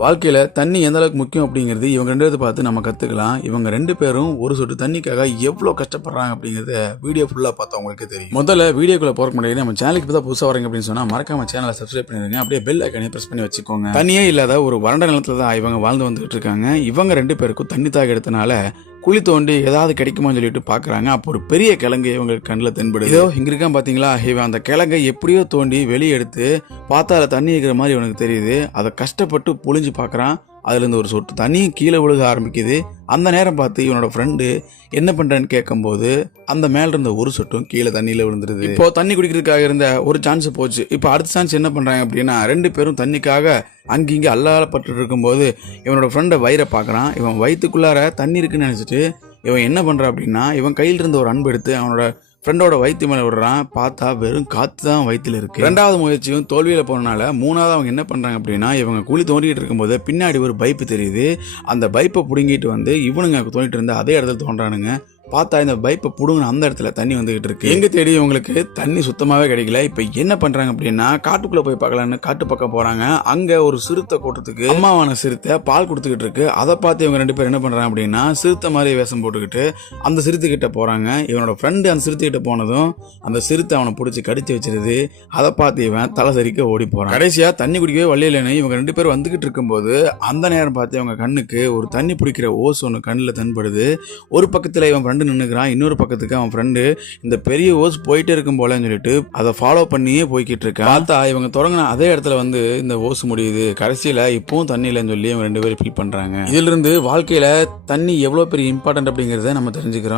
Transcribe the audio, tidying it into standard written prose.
வாழ்க்கையில தண்ணி எந்த அளவுக்கு முக்கியம் அப்படிங்கிறது இவங்க ரெண்டு பேர்த்த பார்த்து நம்ம கத்துக்கலாம். இவங்க ரெண்டு பேரும் ஒரு சொட்டு தண்ணிக்காக எவ்வளவு கஷ்டப்படுறாங்க அப்படிங்கறத வீடியோ ஃபுல்லா பார்த்தா உங்களுக்கு தெரியும். முதல்ல வீடியோக்குள்ள போறதுக்கு முன்னாடி நம்ம சேனலுக்கு இப்பதான் புதுசா வரீங்க அப்படின்னு சொன்னா மறக்காம சேனலை சப்ஸ்கிரைப் பண்ணிருங்க. அப்படியே பெல் ஐகானை பிரஸ் பண்ணி வச்சுக்கோங்க. தண்ணியே இல்லாத ஒரு வறண்ட நிலத்துல தான் இவங்க வாழ்ந்து வந்துட்டு இருக்காங்க. இவங்க ரெண்டு பேருக்கும் தண்ணி தாக எடுத்தனால குழி தோண்டி ஏதாவது கிடைக்குமான்னு சொல்லிட்டு பாக்குறாங்க. அப்போ ஒரு பெரிய கிழங்கு இவங்க கண்ணில் தென்படுது. இதோ இங்க இருக்கான் பாத்தீங்களா, இவன் அந்த கிழங்கை எப்படியோ தோண்டி வெளியே எடுத்து பார்த்தா அதுல தண்ணி இருக்கிற மாதிரி இவனுக்கு தெரியுது. அதை கஷ்டப்பட்டு புழிஞ்சு பாக்குறான். அதுல இருந்து ஒரு சொட்டு தண்ணி கீழே விழுக ஆரம்பிக்குது. அந்த நேரம் பார்த்து இவனோட ஃப்ரெண்டு என்ன பண்றேன்னு கேட்கும்போது அந்த மேல இருந்த ஒரு சொட்டும் கீழே தண்ணியில விழுந்துருது. இப்போ தண்ணி குடிக்கிறதுக்காக இருந்த ஒரு சான்ஸ் போச்சு. இப்போ அடுத்த சான்ஸ் என்ன பண்றாங்க அப்படின்னா, ரெண்டு பேரும் தண்ணிக்காக அங்கிங்க அல்லாலப்பட்டு இருக்கும்போது இவனோட ஃப்ரெண்டை வயிறை பார்க்கறான். இவன் வயிற்றுக்குள்ளார தண்ணி இருக்குன்னு நினைச்சிட்டு இவன் என்ன பண்றான் அப்படின்னா, இவன் கையில இருந்த ஒரு அன்பு எடுத்து அவனோட ஃப்ரெண்டோட வயிற்று மேலே விடுறான். பார்த்தா வெறும் காற்று தான் வயிற்றுல இருக்கு. ரெண்டாவது முயற்சியும் தோல்வியில போனனால மூணாவது அவங்க என்ன பண்றாங்க அப்படின்னா, இவங்க குழி தோண்டிட்டு இருக்கும்போது பின்னாடி ஒரு பைப்பு தெரியுது. அந்த பைப்பை பிடுங்கிட்டு வந்து இவனுங்க தோண்டிட்டு இருந்த அதே இடத்துல தோன்றானுங்க. பார்த்தா இந்த பைப்பை புடுங்கின அந்த இடத்துல தண்ணி வந்துகிட்டு இருக்கு. எங்க தேடி இவங்களுக்கு தண்ணி சுத்தமாவே கிடைக்கல. இப்ப என்ன பண்றாங்க அப்படின்னா, காட்டுக்குள்ள போய் பார்க்கலான்னு காட்டு பக்கம் போறாங்க. அங்க ஒரு சிறுத்தை கூட்டத்துக்கு அம்மாவான சிறுத்தை பால் கொடுத்துக்கிட்டு இருக்கு. அதை பார்த்து இவங்க ரெண்டு பேரும் என்ன பண்றாங்க அப்படின்னா, சிறுத்தை மாதிரி வேஷம் போட்டுக்கிட்டு அந்த சிறுத்தை கிட்ட போறாங்க. இவனோட ஃப்ரெண்டு அந்த சிறுத்தை கிட்ட போனதும் அந்த சிறுத்தை அவனை பிடிச்சி கடிச்சு வச்சிருது. அதை பார்த்து இவன் தலை சரிக்க ஓடி போறான். கடைசியா தண்ணி குடிக்கவே வழியிலன்னு இவங்க ரெண்டு பேரும் வந்துகிட்டு இருக்கும்போது அந்த நேரம் பார்த்து இவங்க கண்ணுக்கு ஒரு தண்ணி பிடிக்கிற ஓஸ் ஒன்று கண்ணில் தென்படுது. ஒரு பக்கத்துல இவன் நின்னுக்கிறான், இன்னொரு பக்கத்துக்கு அவன் ஃப்ரெண்டு இந்த பெரிய ஓஸ் போயிட்டே இருக்கும் போலன்னு சொல்லிட்டு அதை ஃபாலோ பண்ணியே போய்கிட்டு இருக்கான். பார்த்தா இவங்க தொடங்கின அதே இடத்துல வந்து இந்த ஓஸ் முடியுது. கடைசியில இப்பவும் தண்ணி இல்லைன்னு சொல்லி இவங்க ரெண்டு பேரும் ஃபீல் பண்றாங்க. இதுல இருந்து வாழ்க்கையில தண்ணி எவ்வளவு பெரிய இம்பார்ட்டன்ட் அப்படிங்கறத நம்ம தெரிஞ்சுக்கிறோம்.